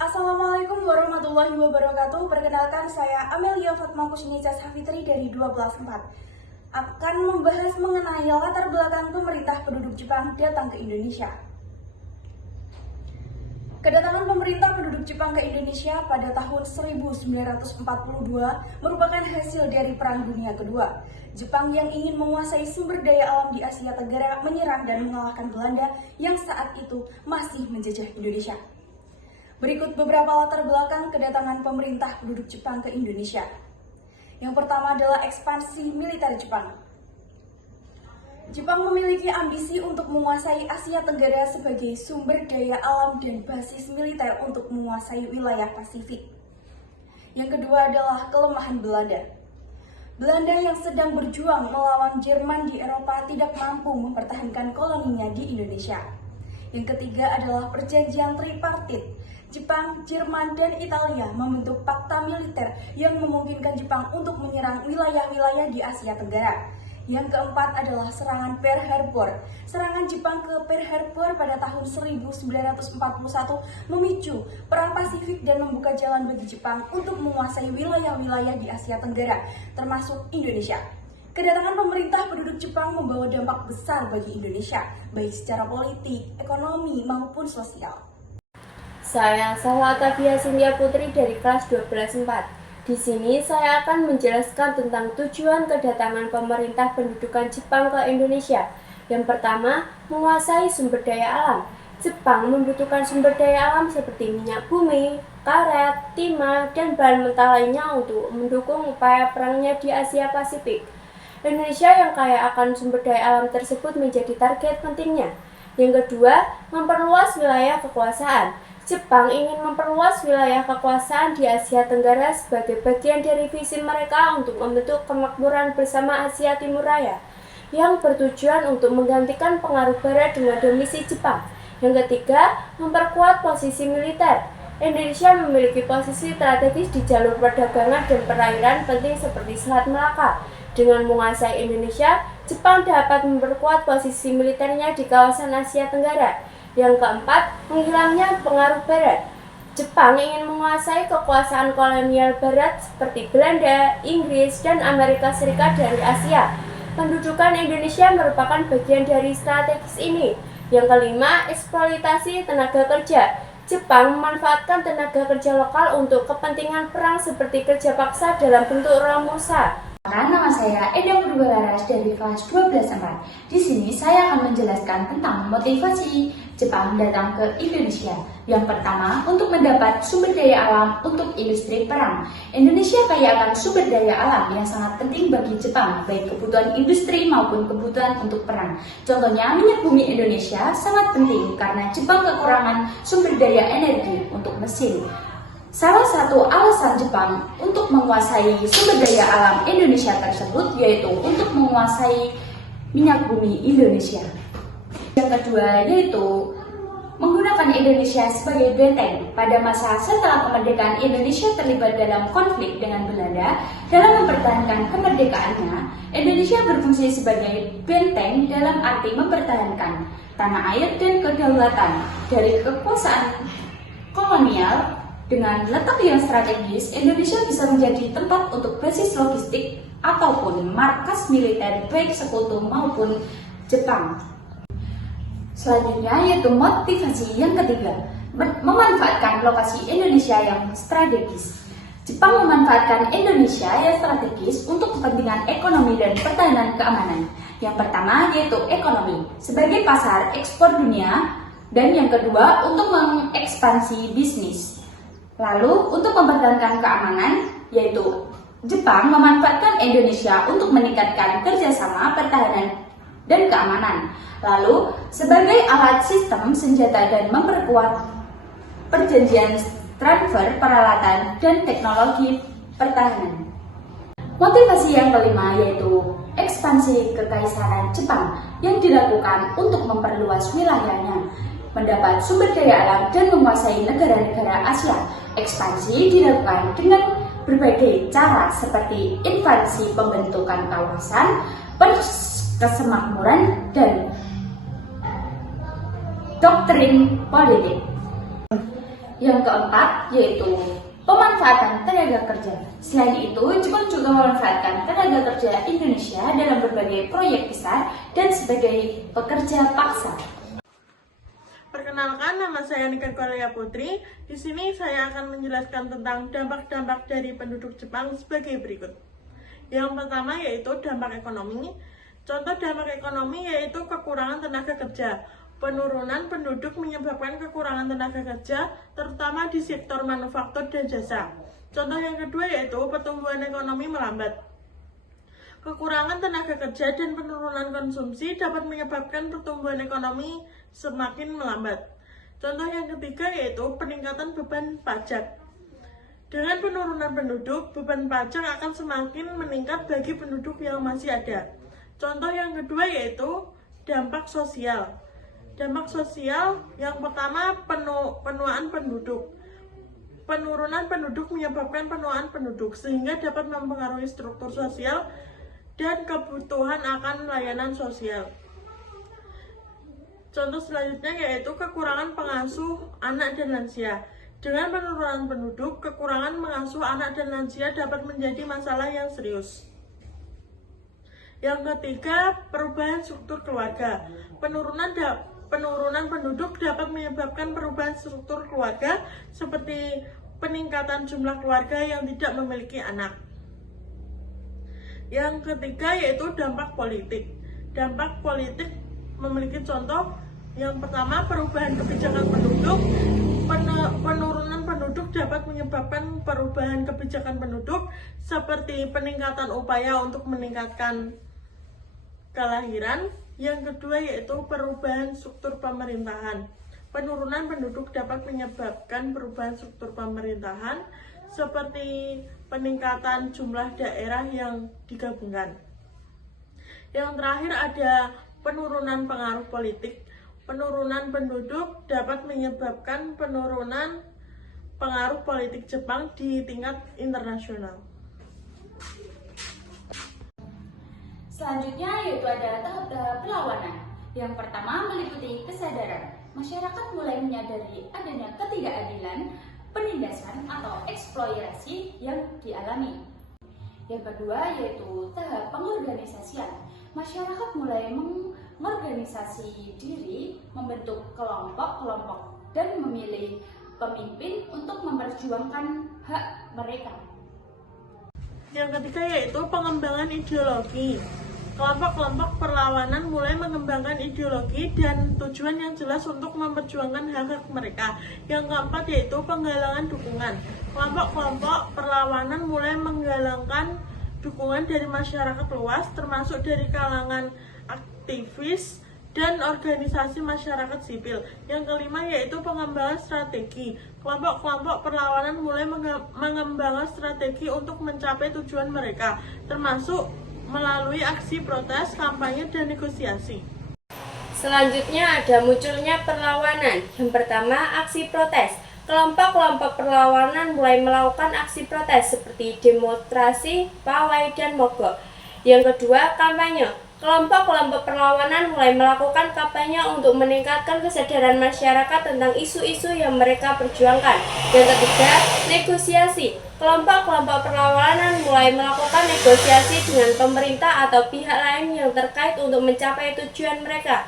Assalamualaikum warahmatullahi wabarakatuh. Perkenalkan, saya Amelia Fatma Kusnica Safitri dari 12/4 akan membahas mengenai latar belakang pemerintah penduduk Jepang datang ke Indonesia. Kedatangan pemerintah penduduk Jepang ke Indonesia pada tahun 1942 merupakan hasil dari Perang Dunia Kedua. Jepang yang ingin menguasai sumber daya alam di Asia Tenggara menyerang dan mengalahkan Belanda yang saat itu masih menjajah Indonesia. Berikut beberapa latar belakang kedatangan pemerintah penduduk Jepang ke Indonesia. Yang pertama adalah ekspansi militer Jepang. Jepang memiliki ambisi untuk menguasai Asia Tenggara sebagai sumber daya alam dan basis militer untuk menguasai wilayah Pasifik. Yang kedua adalah kelemahan Belanda. Belanda yang sedang berjuang melawan Jerman di Eropa tidak mampu mempertahankan koloninya di Indonesia. Yang ketiga adalah perjanjian tripartit. Jepang, Jerman, dan Italia membentuk fakta militer yang memungkinkan Jepang untuk menyerang wilayah-wilayah di Asia Tenggara. Yang keempat adalah serangan Pearl Harbor. Serangan Jepang ke Pearl Harbor pada tahun 1941 memicu Perang Pasifik dan membuka jalan bagi Jepang untuk menguasai wilayah-wilayah di Asia Tenggara, termasuk Indonesia. Kedatangan pemerintah penduduk Jepang membawa dampak besar bagi Indonesia, baik secara politik, ekonomi, maupun sosial. Saya Salwa Atavia Cynthia Putri dari kelas 12/4. Di sini saya akan menjelaskan tentang tujuan kedatangan pemerintah pendudukan Jepang ke Indonesia. Yang pertama, menguasai sumber daya alam. Jepang membutuhkan sumber daya alam seperti minyak bumi, karet, timah, dan bahan mentah lainnya untuk mendukung upaya perangnya di Asia Pasifik. Indonesia yang kaya akan sumber daya alam tersebut menjadi target pentingnya. Yang kedua, memperluas wilayah kekuasaan. Jepang ingin memperluas wilayah kekuasaan di Asia Tenggara sebagai bagian dari visi mereka untuk membentuk kemakmuran bersama Asia Timur Raya, yang bertujuan untuk menggantikan pengaruh Barat dengan domisi Jepang. Yang ketiga, memperkuat posisi militer. Indonesia memiliki posisi strategis di jalur perdagangan dan perairan penting seperti Selat Melaka. Dengan menguasai Indonesia, Jepang dapat memperkuat posisi militernya di kawasan Asia Tenggara. Yang keempat, menghilangnya pengaruh Barat. Jepang ingin menguasai kekuasaan kolonial Barat seperti Belanda, Inggris, dan Amerika Serikat dari Asia. Pendudukan Indonesia merupakan bagian dari strategis ini. Yang kelima, eksploitasi tenaga kerja. Jepang memanfaatkan tenaga kerja lokal untuk kepentingan perang seperti kerja paksa dalam bentuk romusa. Nama saya Eda Purbalaras dari kelas 12/4. Di sini saya akan menjelaskan tentang motivasi Jepang datang ke Indonesia. Yang pertama, untuk mendapat sumber daya alam untuk industri perang. Indonesia kaya akan sumber daya alam yang sangat penting bagi Jepang, baik kebutuhan industri maupun kebutuhan untuk perang. Contohnya, minyak bumi Indonesia sangat penting karena Jepang kekurangan sumber daya energi untuk mesin. Salah satu alasan Jepang untuk menguasai sumber daya alam Indonesia tersebut yaitu untuk menguasai minyak bumi Indonesia. Yang kedua yaitu menggunakan Indonesia sebagai benteng. Pada masa setelah kemerdekaan Indonesia terlibat dalam konflik dengan Belanda. Dalam mempertahankan kemerdekaannya, Indonesia berfungsi sebagai benteng dalam arti mempertahankan tanah air dan kedaulatan dari kekuasaan kolonial. Dengan letak yang strategis, Indonesia bisa menjadi tempat untuk basis logistik ataupun markas militer baik sekutu maupun Jepang. Selanjutnya yaitu motivasi yang ketiga, memanfaatkan lokasi Indonesia yang strategis. Jepang memanfaatkan Indonesia yang strategis untuk kepentingan ekonomi dan pertahanan keamanan. Yang pertama yaitu ekonomi, sebagai pasar ekspor dunia, dan yang kedua untuk mengekspansi bisnis. Lalu, untuk mempertahankan keamanan, yaitu Jepang memanfaatkan Indonesia untuk meningkatkan kerjasama pertahanan dan keamanan. Lalu, sebagai alat sistem senjata dan memperkuat perjanjian transfer peralatan dan teknologi pertahanan. Motivasi yang kelima yaitu ekspansi kekaisaran Jepang yang dilakukan untuk memperluas wilayahnya, mendapat sumber daya alam dan menguasai negara-negara Asia. Ekspansi dilakukan dengan berbagai cara seperti invasi pembentukan kawasan, kesemakmuran, dan doktrin politik. Yang keempat yaitu pemanfaatan tenaga kerja. Selain itu, Jepang juga memanfaatkan tenaga kerja Indonesia dalam berbagai proyek besar dan sebagai pekerja paksa. Perkenalkan, nama saya Nika Korea Putri. Di sini saya akan menjelaskan tentang dampak-dampak dari penduduk Jepang sebagai berikut. Yang pertama yaitu dampak ekonomi. Contoh dampak ekonomi yaitu kekurangan tenaga kerja. Penurunan penduduk menyebabkan kekurangan tenaga kerja, terutama di sektor manufaktur dan jasa. Contoh yang kedua yaitu pertumbuhan ekonomi melambat. Kekurangan tenaga kerja dan penurunan konsumsi dapat menyebabkan pertumbuhan ekonomi semakin melambat. Contoh yang ketiga yaitu peningkatan beban pajak. Dengan penurunan penduduk, beban pajak akan semakin meningkat bagi penduduk yang masih ada. Contoh yang kedua yaitu dampak sosial. Dampak sosial yang pertama penuaan penduduk. Penurunan penduduk menyebabkan penuaan penduduk sehingga dapat mempengaruhi struktur sosial dan kebutuhan akan layanan sosial. Contoh selanjutnya yaitu kekurangan pengasuh anak dan lansia. Dengan penurunan penduduk, kekurangan mengasuh anak dan lansia dapat menjadi masalah yang serius. Yang ketiga, perubahan struktur keluarga. Penurunan penduduk dapat menyebabkan perubahan struktur keluarga seperti peningkatan jumlah keluarga yang tidak memiliki anak. Yang ketiga yaitu dampak politik. Dampak politik memiliki contoh. Yang pertama, perubahan kebijakan penduduk. Penurunan penduduk dapat menyebabkan perubahan kebijakan penduduk seperti peningkatan upaya untuk meningkatkan kelahiran. Yang kedua yaitu perubahan struktur pemerintahan. Penurunan penduduk dapat menyebabkan perubahan struktur pemerintahan seperti peningkatan jumlah daerah yang digabungkan. Yang terakhir ada penurunan pengaruh politik. Penurunan penduduk dapat menyebabkan penurunan pengaruh politik Jepang di tingkat internasional. Selanjutnya yaitu ada tahap-tahap perlawanan. Yang pertama meliputi kesadaran. Masyarakat mulai menyadari adanya ketidakadilan, penindasan atau eksploitasi yang dialami. Yang kedua yaitu tahap pengorganisasian. Masyarakat mulai mengorganisasi diri, membentuk kelompok-kelompok dan memilih pemimpin untuk memperjuangkan hak mereka. Yang ketiga yaitu pengembangan ideologi. Kelompok-kelompok perlawanan mulai mengembangkan ideologi dan tujuan yang jelas untuk memperjuangkan hak-hak mereka. Yang keempat yaitu penggalangan dukungan. Kelompok-kelompok perlawanan mulai menggalangkan dukungan dari masyarakat luas, termasuk dari kalangan aktivis dan organisasi masyarakat sipil. Yang kelima yaitu pengembangan strategi. Kelompok-kelompok perlawanan mulai mengembangkan strategi untuk mencapai tujuan mereka, termasuk melalui aksi protes, kampanye, dan negosiasi. Selanjutnya ada munculnya perlawanan. Yang pertama, aksi protes. Kelompok-kelompok perlawanan mulai melakukan aksi protes seperti demonstrasi, pawai, dan mogok. Yang kedua, kampanye. Kelompok-kelompok perlawanan mulai melakukan kampanye untuk meningkatkan kesadaran masyarakat tentang isu-isu yang mereka perjuangkan. Yang ketiga, negosiasi. Kelompok-kelompok perlawanan mulai melakukan negosiasi dengan pemerintah atau pihak lain yang terkait untuk mencapai tujuan mereka.